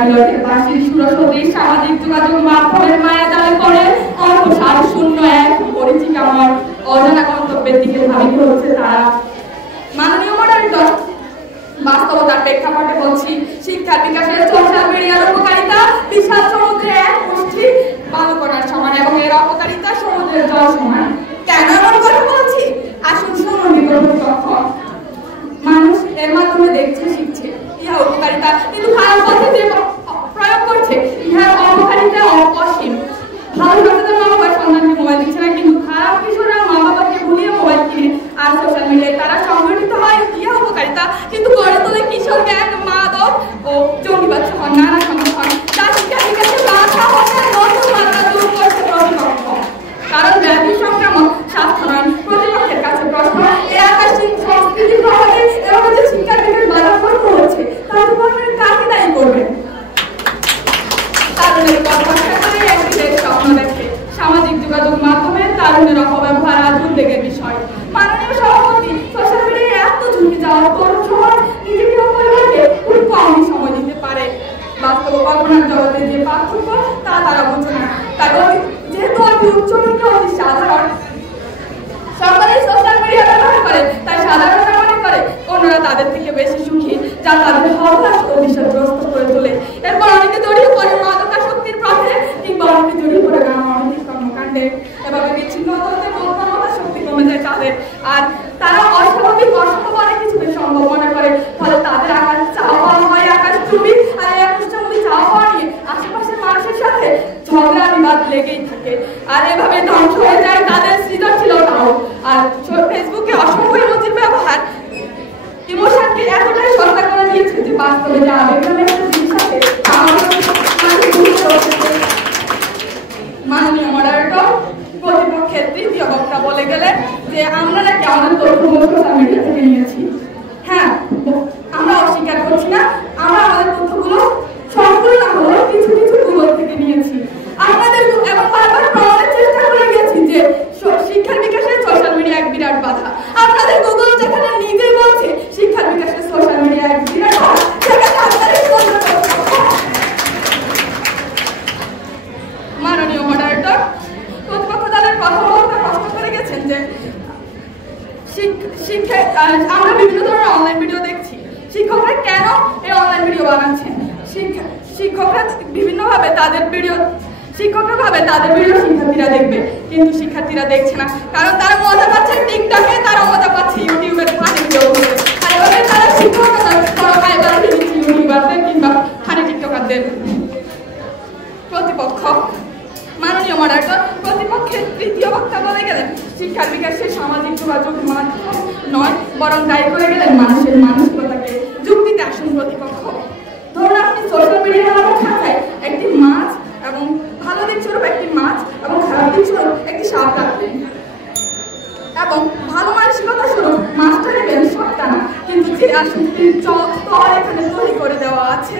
বাসির সুরসদৃশ সামাজিক যোগাযোগ মাধ্যমের মায়াজালে পড়ে অল্পসার শূন্য এক পরিচিত আমার অজানা গন্তব্যের দিকে ধাবিত হচ্ছে তারা। মাননীয় মডারেটর, বাস্তবতার প্রেক্ষাপটে বলছি, শিক্ষার বিকাশের সোশ্যাল মিডিয়ার উপকারিতা বিশাল সমুদ্রে এক মুষ্টি বালুকণার সমান এবং এর অপকারিতা সমুদ্রের জল সমান। কেন এমন কথা বলছি? আসুন শুনুন কর্তৃপক্ষ। মানুষ এর মাধ্যমে দেখছে, শিখছে, ইহা উপকারিতা, কিন্তু খারাপ পদ্ধতিতে প্রয়োগ করছে। ইহার অপকারিতা অসীম। ভালো সচেতন মা বাবার সন্তানকে মোবাইল দিচ্ছে না, কিন্তু খারাপ কিশোররা মা বাবাকে ভুলিয়ে মোবাইল কিনে আর সোশ্যাল মিডিয়ায় তারা সংগঠিত হয়। ইহা উপকারিতা, কিন্তু গড়ে তোলে কিশোর গ্যাং, মাদক ও জঙ্গিবাদ সহ নানা সংগঠন, যা শিক্ষা বিকাশে বাধা হওয়ার নতুন মাত্রা দূর করছে প্রতিপক্ষ। কারণ ব্যাধি সংক্রামক স্বাস্থ্য নয়, প্রতিপক্ষের কাছে প্রশ্ন, এই আকাশিক সংস্কৃতির প্রভাবে এভাবে যে শিক্ষার বিকাশ বাধাগ্রস্ত হচ্ছে, তার উপরে কাকে দায়ী করবে? তারুণের কথা করে একটি দেশ স্বপ্ন দেখে, সামাজিক যোগাযোগ মাধ্যমে তারুণের অপব্যবহার আজ উদ্বেগের বিষয়। মাননীয় সভাপতি, সোশ্যাল মিডিয়ায় এত ঝুঁকে যাওয়ার তরুণ সমাজ নিজেকে পরিবারকে খুব কমই সময় দিতে পারে। বাস্তব কল্পনার জগতে যে পার্থক্য তা তারা বোঝে না। যেহেতু অতি উচ্চ থেকে অতি সাধারণ, সরকারি সোশ্যাল মিডিয়া ব্যবহার করে, তাই সাধারণরা মনে করে অন্যরা তাদের থেকে বেশি সুখী, যা তাদের হতাশ ও বিষয়গ্রস্ত করে তোলে। এরপর অনেকে জড়িয়ে পড়ে মাদকাসক্তির পথে, কিংবা অনেকে জড়িয়ে পড়ে অনৈতিক কর্মকাণ্ডে। এভাবে বিচ্ছিন্ন হতে বোধগম্যতা শক্তি কমে যায় তাদের, আর তারা অস্বাভাবিক অসম্ভব অনেক কিছুকে সম্ভব মনে করে। ফলে তাদের আকাশ চাওয়া হয় আকাশ চুপি, আর এই আকাশচুম্বী চাওয়া নিয়ে আশেপাশের মানুষের সাথে ঝগড়া বিবাদ লেগেই থাকে। আর এভাবে ধ্বংস হয়ে যায় তাদের সৃজনশীলতাও। আর ফেসবুকে অসংখ্য ইমোজির ব্যবহার ইমোশনকে এতটাই সস্তা করে দিয়েছে যে বাস্তবে যা আবেগের সাথে মাননীয় মডারেটর, প্রতিপক্ষের তৃতীয় বক্তা বলে গেলেন যে আমরা নাকি আমাদের তথ্যগুলো সোশ্যাল মিডিয়া থেকে নিয়েছি। হ্যাঁ, আমরা অস্বীকার করছি না, আমরা আমাদের তথ্যগুলো সম্পূর্ণ না হলেও কিছু কিছু গুগল থেকে নিয়েছি। আপনাদের এবং বারবার প্রমাণের চেষ্টা করে গেছি যে শিক্ষার বিকাশে সোশ্যাল মিডিয়া এক বিরাট বাধা। আপনাদের গুগল যেখানে নিজেই বলছে শিক্ষার বিকাশে সোশ্যাল মিডিয়া এক বিরাট বাধা, সেখানে আপনাদের মাননীয় মডারেটর, প্রতিপক্ষ দলের কথাবার্তা প্রশ্ন করে গেছেন যে আমরা বিভিন্ন ধরনের অনলাইন ভিডিও দেখছি, শিক্ষকরা কেন এই অনলাইন ভিডিও বানাচ্ছেন? শিক্ষকরা বিভিন্নভাবে তাদের ভিডিও শিক্ষার্থীরা দেখবে, কিন্তু শিক্ষার্থীরা দেখছে না, কারণ তারা মজা পাচ্ছে টিকটকে, তারা মজা পাচ্ছে ইউটিউবের ফানি ভিডিও। আর এভাবে তারা শিক্ষকরা ইউটিউবারদের কিংবা ফানি টিকটকারদের। প্রতিপক্ষ, মাননীয় মডারেটর, প্রতিপক্ষের তৃতীয় বক্তা বলে গেলেন শিক্ষার বিকাশে সামাজিক যোগাযোগ মাধ্যম নয়, বরং দায়ী করে গেলেন মানুষের মানসিকতাকে। যুক্তিতে আসুন প্রতিপক্ষ। ধরুন আপনি সোশ্যাল মিডিয়া নামক খাতায় একটি মাছ এবং ভালো দিক স্বরূপ একটি মাছ এবং খারাপ দিক স্বরূপ একটি সাপ রাখলেন, এবং ভালো মানসিকতা স্বরূপ মাছটা নেবেন সবটা না, কিন্তু যে আসক্তির স্তর এখানে তৈরি করে দেওয়া আছে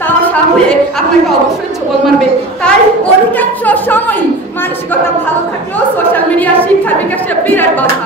তাও সাপ হয়ে আপনাকে অবশ্যই ছোবল মারবে। তাই অধিকাংশ সময়ই মানসিকতা ভালো থাকলেও সোশ্যাল মিডিয়া শিক্ষার বিকাশে বিরাট বাধা।